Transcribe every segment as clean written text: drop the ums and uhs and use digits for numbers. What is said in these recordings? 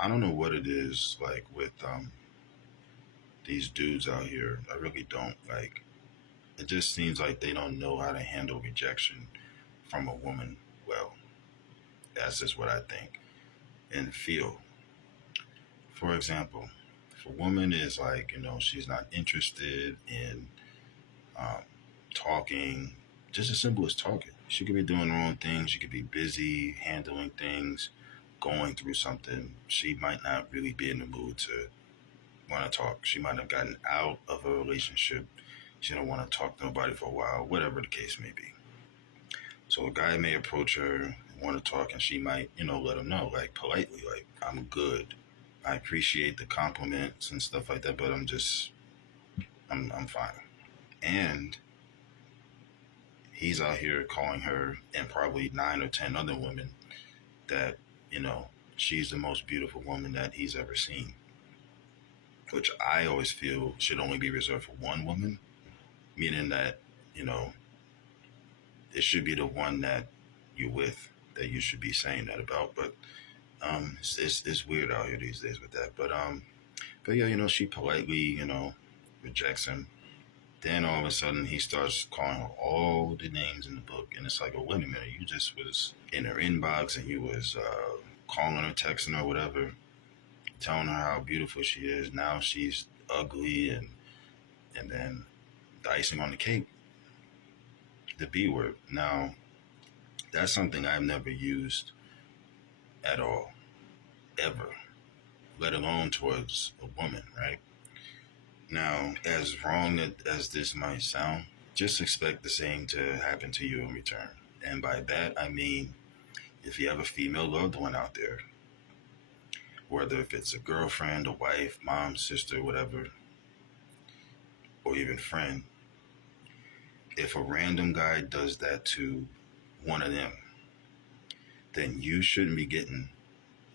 I don't know what it is like with these dudes out here. I really don't like. It just seems like they don't know how to handle rejection from a woman well. That's just what I think and feel. For example, if a woman is like, she's not interested in um, talking, just as simple as talking. She could be doing her own thing. She could be busy handling things, going through something. She might not really be in the mood to want to talk. She might have gotten out of a relationship. She don't want to talk to nobody for a while, whatever the case may be. So a guy may approach her, want to talk, and she might, let him know, like politely, like, I'm good. I appreciate the compliments and stuff like that, but I'm fine. And he's out here calling her and probably 9 or 10 other women that, you know, she's the most beautiful woman that he's ever seen, which I always feel should only be reserved for one woman, meaning that, you know, it should be the one that you're with that you should be saying that about. But it's weird out here these days with that. But yeah, she politely, rejects him. Then all of a sudden he starts calling her all the names in the book, and it's like, oh wait a minute, you just was in her inbox and you was calling her, texting her, whatever, telling her how beautiful she is. Now she's ugly, and then the icing on the cake, the B word. Now that's something I've never used at all, ever, let alone towards a woman, right? Now, as wrong as this might sound, just expect the same to happen to you in return. And by that, I mean, if you have a female loved one out there, whether if it's a girlfriend, a wife, mom, sister, whatever, or even friend, if a random guy does that to one of them, then you shouldn't be getting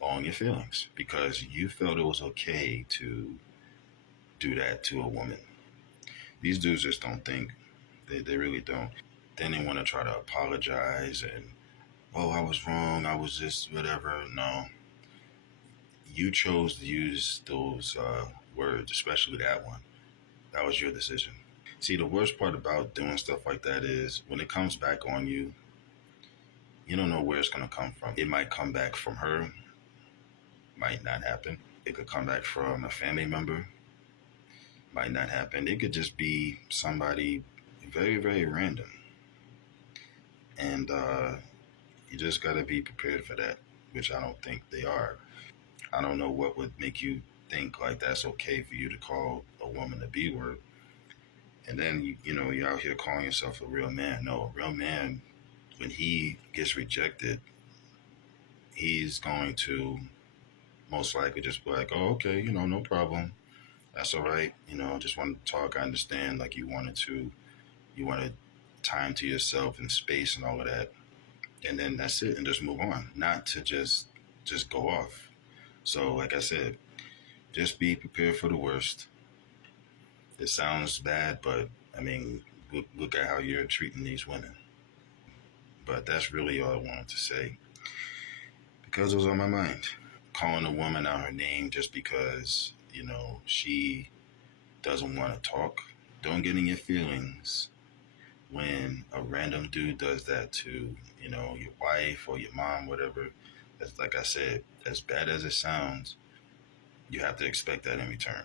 all in your feelings because you felt it was okay to do that to a woman. These dudes just don't think. They really don't. Then they want to try to apologize and, oh, I was wrong. I was just whatever. No, you chose to use those words, especially that one. That was your decision. See, the worst part about doing stuff like that is when it comes back on you, you don't know where it's going to come from. It might come back from her, might not happen. It could come back from a family member, might not happen. It could just be somebody very, very random. And you just got to be prepared for that, which I don't think they are. I don't know what would make you think like that's okay for you to call a woman a B word. And then, you're out here calling yourself a real man. No, a real man, when he gets rejected, he's going to most likely just be like, oh, okay, no problem. That's all right. Just wanted to talk. I understand. Like you wanted time to yourself and space and all of that. And then that's it. And just move on. Not to just go off. So, like I said, just be prepared for the worst. It sounds bad, but I mean, look at how you're treating these women. But that's really all I wanted to say because it was on my mind. Calling a woman out her name just because, she doesn't want to talk. Don't get in your feelings when a random dude does that to, your wife or your mom, whatever. That's, like I said, as bad as it sounds, you have to expect that in return.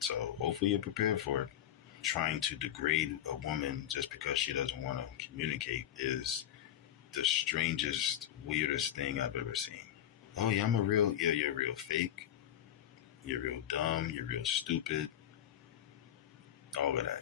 So hopefully you're prepared for it. Trying to degrade a woman just because she doesn't want to communicate is the strangest, weirdest thing I've ever seen. Oh yeah, you're real fake. You're real dumb. You're real stupid. All of that.